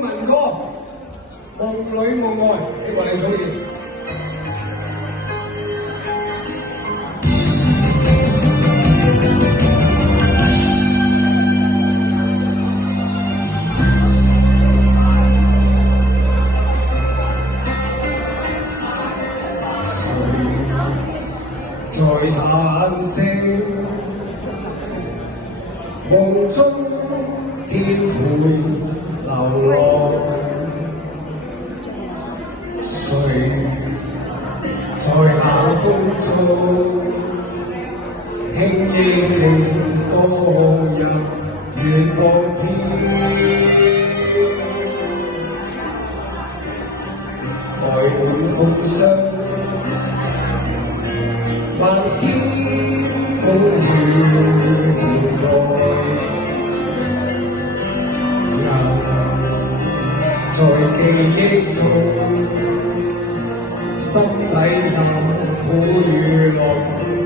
個民歌《夢裏夢外》，希望你中意。在嘆息，夢中天會流浪，誰在冷風中輕易地降入遠方天，愛滿風霜。漫天風雨內，人在記憶中，心底下苦與樂，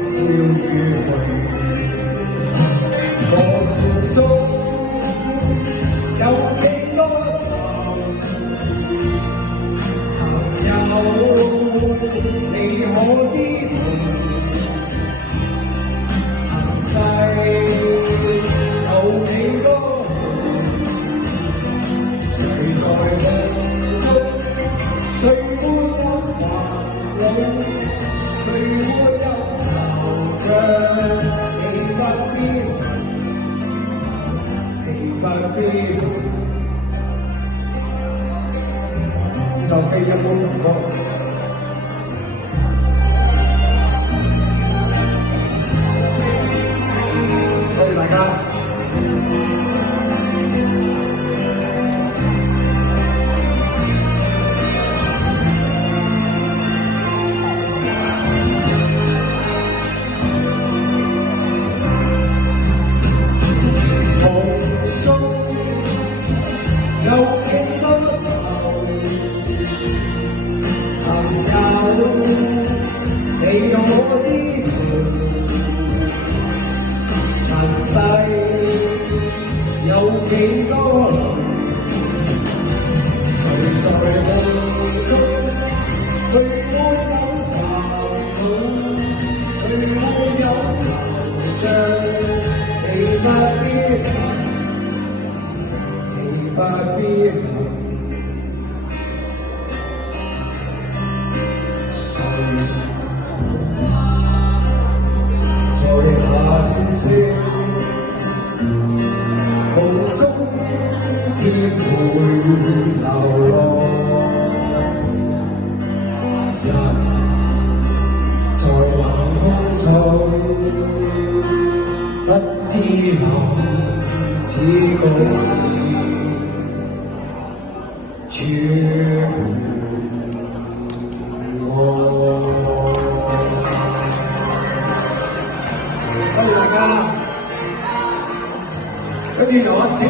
笑與淚。夢中有幾多朋友，你可知？有幾多？誰在夢中？誰沒有煩惱？誰沒有惆悵？你不必，你不必，就非一般民歌。多謝大家。夢中有幾多愁，朋友，你可知？塵世有幾多人？誰在夢中？誰沒有煩惱？誰沒有惆悵？你不必，你不必誰在嘆息？夢中天會流浪，人在冷風中不知道這個是絕望。多謝大家，跟住同我小。